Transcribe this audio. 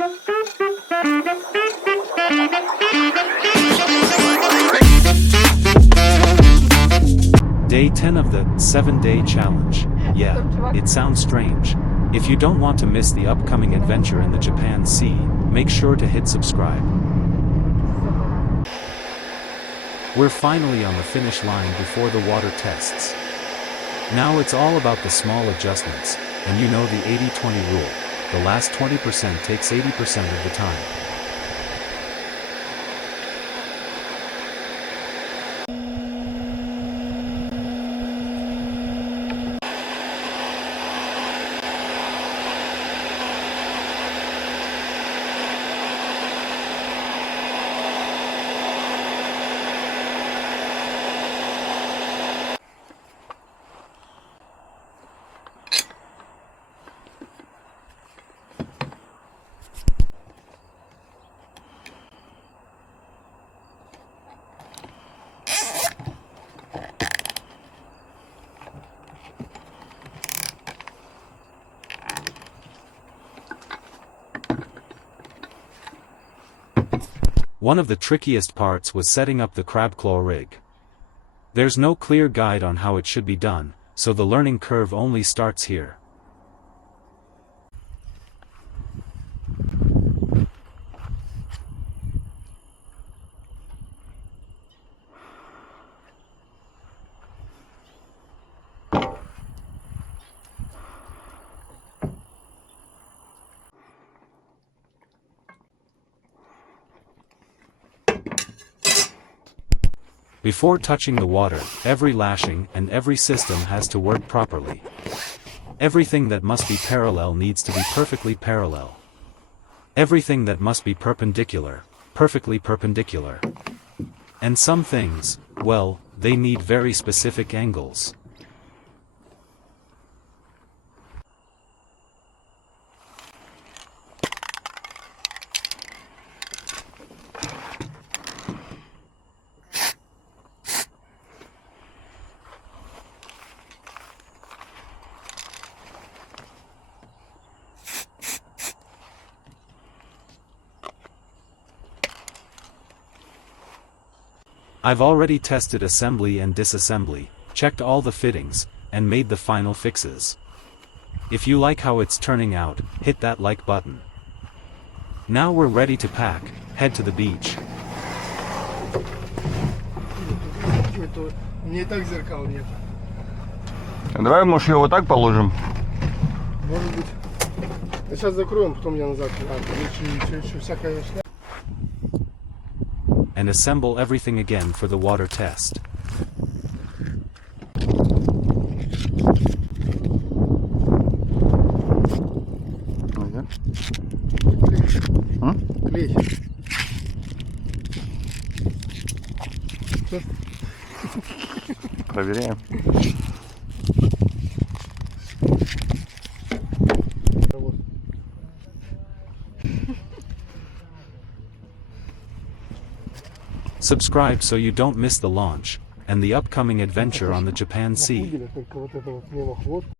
Day 10 of the 7-day challenge. Yeah, it sounds strange. If you don't want to miss the upcoming adventure in the Japan Sea, make sure to hit subscribe. We're finally on the finish line before the water tests. Now it's all about the small adjustments, and you know the 80-20 rule. The last 20% takes 80% of the time. One of the trickiest parts was setting up the crab claw rig. There's no clear guide on how it should be done, so the learning curve only starts here. Before touching the water, every lashing and every system has to work properly. Everything that must be parallel needs to be perfectly parallel. Everything that must be perpendicular, perfectly perpendicular. And some things, well, they need very specific angles. I've already tested assembly and disassembly, checked all the fittings, and made the final fixes. If you like how it's turning out, hit that like button. Now we're ready to pack, head to the beach. Давай, может, ее вот так положим? Может быть. Сейчас закроем, потом я назад. Всякое. And assemble everything again for the water test. Клей. Проверяем. Subscribe so you don't miss the launch, and the upcoming adventure on the Japan Sea.